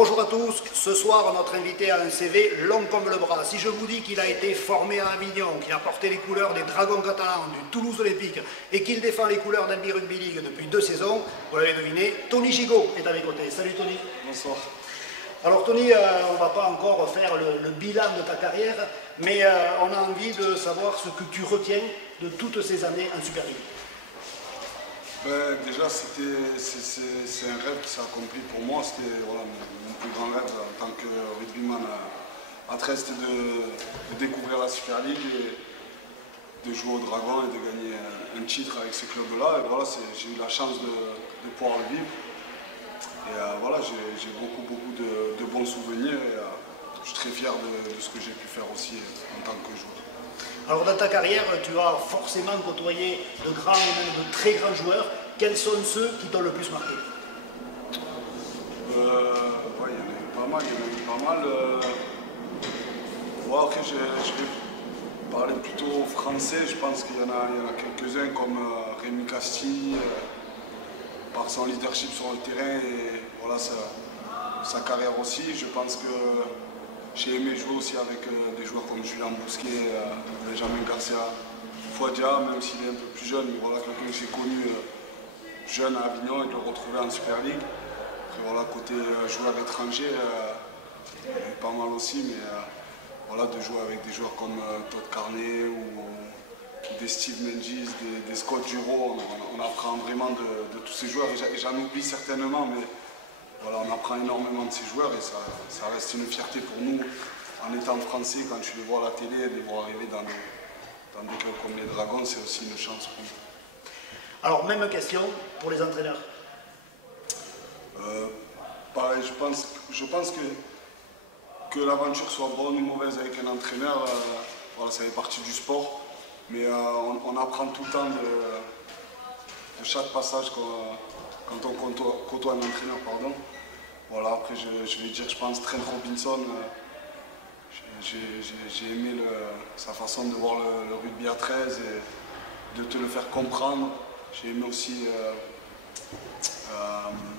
Bonjour à tous, ce soir notre invité a un CV long comme le bras. Si je vous dis qu'il a été formé à Avignon, qu'il a porté les couleurs des Dragons catalans, du Toulouse Olympique et qu'il défend les couleurs d'Albi Rugby League depuis 2 saisons, vous l'avez deviné, Tony Gigot est à mes côtés. Salut Tony. Bonsoir. Alors Tony, on ne va pas encore faire le bilan de ta carrière, mais on a envie de savoir ce que tu retiens de toutes ces années en Super League. Déjà, c'est un rêve qui s'est accompli pour moi. C'était mon plus grand rêve en tant que rugbyman à 13, c'était de découvrir la Super League et de jouer au Dragon et de gagner un titre avec ce club-là. Et voilà, j'ai eu la chance de pouvoir le vivre. Et voilà, j'ai beaucoup de bons souvenirs et je suis très fier de ce que j'ai pu faire aussi en tant que joueur. Alors dans ta carrière, tu as forcément côtoyé de grands et même de très grands joueurs. Quels sont ceux qui t'ont le plus marqué? Ouais, il y en a eu pas mal. Bon, après, je vais parler plutôt français. Je pense qu'il y en a quelques-uns comme Rémi Castille, par son leadership sur le terrain et voilà, sa carrière aussi. Je pense que j'ai aimé jouer aussi avec des joueurs comme Julien Bousquet, Benjamin Garcia, Fouadia, même s'il est un peu plus jeune, mais voilà, quelqu'un que j'ai connu jeune à Avignon et de le retrouver en Super League. Après voilà, côté joueur étranger, il y en a eu pas mal aussi, mais voilà, de jouer avec des joueurs comme Todd Carnet ou des Steve Menges, des Scott Duro, on apprend vraiment de tous ces joueurs et j'en oublie certainement, mais voilà, on apprend énormément de ces joueurs et ça reste une fierté pour nous en étant français quand tu les vois à la télé et de les voir arriver dans des clubs comme les Dragons, c'est aussi une chance pour nous. Alors même question pour les entraîneurs. Pareil, je pense que l'aventure soit bonne ou mauvaise avec un entraîneur, voilà, ça fait partie du sport, mais on apprend tout le temps de chaque passage quand on côtoie un entraîneur, pardon. Voilà, après je vais dire, je pense Trent Robinson, j'ai aimé sa façon de voir le rugby à 13 et de te le faire comprendre. J'ai aimé aussi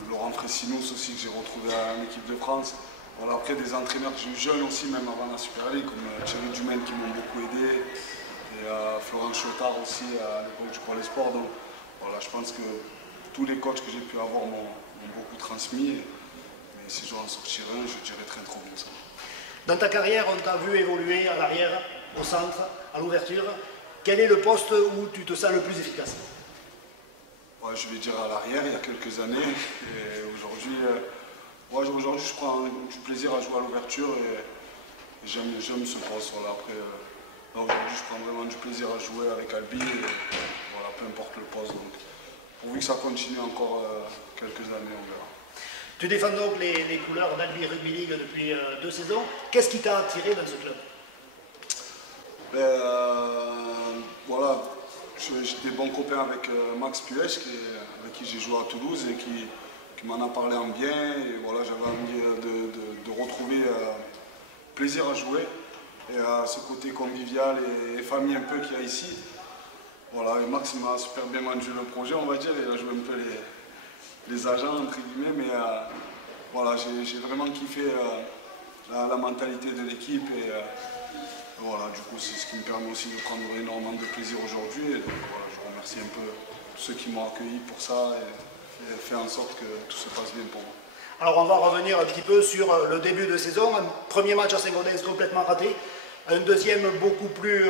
Laurent Fressinos aussi que j'ai retrouvé en équipe de France. Voilà, après des entraîneurs que j'ai eu jeunes aussi, même avant la Super League, comme Thierry Dumaine qui m'ont beaucoup aidé, et Florent Chotard aussi à l'époque du Pôle Sport. Donc voilà, je pense que tous les coachs que j'ai pu avoir m'ont beaucoup transmis. Mais si je dois en sortir un, je dirais Trent Robinson. Dans ta carrière, on t'a vu évoluer à l'arrière, au centre, à l'ouverture. Quel est le poste où tu te sens le plus efficace? Ouais, je vais dire à l'arrière, il y a quelques années. Et aujourd'hui, je prends du plaisir à jouer à l'ouverture et j'aime ce poste. Voilà. Après, aujourd'hui, je prends vraiment du plaisir à jouer avec Albi. Et, voilà, peu importe le poste. Donc, pourvu que ça continue encore quelques années, on verra. Tu défends donc les couleurs d'Albi Rugby League depuis 2 saisons. Qu'est-ce qui t'a attiré dans ce club? Voilà, j'ai des bons copains avec Max Puech, avec qui j'ai joué à Toulouse et qui m'en a parlé en bien. Et voilà, j'avais envie de retrouver plaisir à jouer et ce côté convivial et famille un peu qu'il y a ici. Voilà, et Max m'a super bien vendu le projet, on va dire. Il a joué un peu les agents, entre guillemets, mais voilà, j'ai vraiment kiffé la mentalité de l'équipe et voilà, du coup, c'est ce qui me permet aussi de prendre énormément de plaisir aujourd'hui. Et donc voilà, je remercie un peu tous ceux qui m'ont accueilli pour ça et fait en sorte que tout se passe bien pour moi. Alors on va revenir un petit peu sur le début de saison. Un premier match à Saint-Gaudens complètement raté. Un deuxième beaucoup plus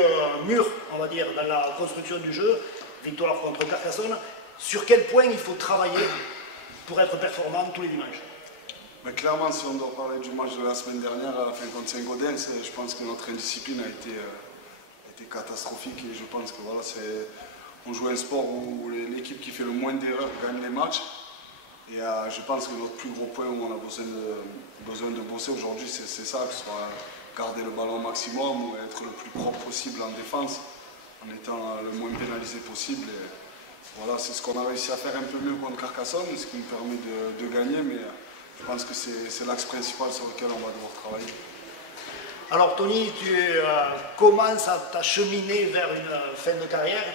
mûr, on va dire, dans la construction du jeu. Victoire contre Carcassonne. Sur quel point il faut travailler pour être performant tous les dimanches? Mais clairement, si on doit parler du match de la semaine dernière contre Saint-Gaudens, je pense que notre indiscipline a été catastrophique et je pense que voilà, on joue un sport où l'équipe qui fait le moins d'erreurs gagne les matchs. Et je pense que notre plus gros point où on a besoin de bosser aujourd'hui, c'est ça, que ce soit garder le ballon au maximum ou être le plus propre possible en défense, en étant le moins pénalisé possible. Et voilà, c'est ce qu'on a réussi à faire un peu mieux contre Carcassonne, ce qui nous permet de gagner. Mais je pense que c'est l'axe principal sur lequel on va devoir travailler. Alors Tony, tu commences à t'acheminer vers une fin de carrière.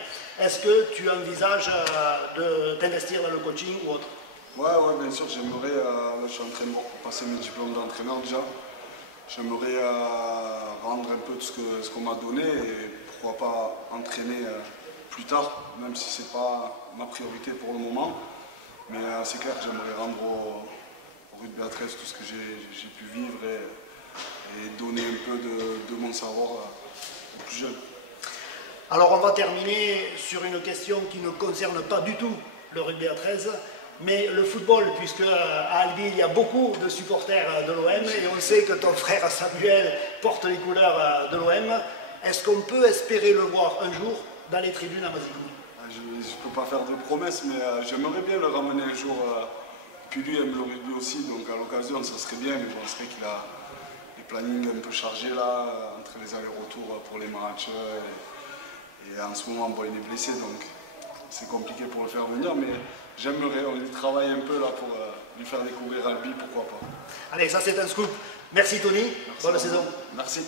Est-ce que tu envisages de t'investir dans le coaching ou autre? Ouais, bien sûr, j'aimerais, je suis en train de passer mes diplômes d'entraîneur déjà. J'aimerais rendre un peu tout ce qu'on m'a donné et pourquoi pas entraîner plus tard, même si ce n'est pas ma priorité pour le moment. Mais c'est clair que j'aimerais rendre au rugby à 13 tout ce que j'ai pu vivre et donner un peu de mon savoir aux plus jeunes. Alors on va terminer sur une question qui ne concerne pas du tout le rugby à 13, mais le football, puisque à Albi il y a beaucoup de supporters de l'OM et on sait que ton frère Samuel porte les couleurs de l'OM. Est-ce qu'on peut espérer le voir un jour dans les tribunes à Mazigou? Je ne peux pas faire de promesses, mais j'aimerais bien le ramener un jour. Puis lui aime le rugby aussi, donc à l'occasion ça serait bien, mais je penserais qu'il a les plannings un peu chargés là, entre les allers-retours pour les matchs. Et en ce moment, bon, il est blessé, donc c'est compliqué pour le faire venir, mais j'aimerais, on y travaille un peu là pour lui faire découvrir Albi, pourquoi pas. Allez, ça c'est un scoop. Merci Tony, bonne saison. Merci.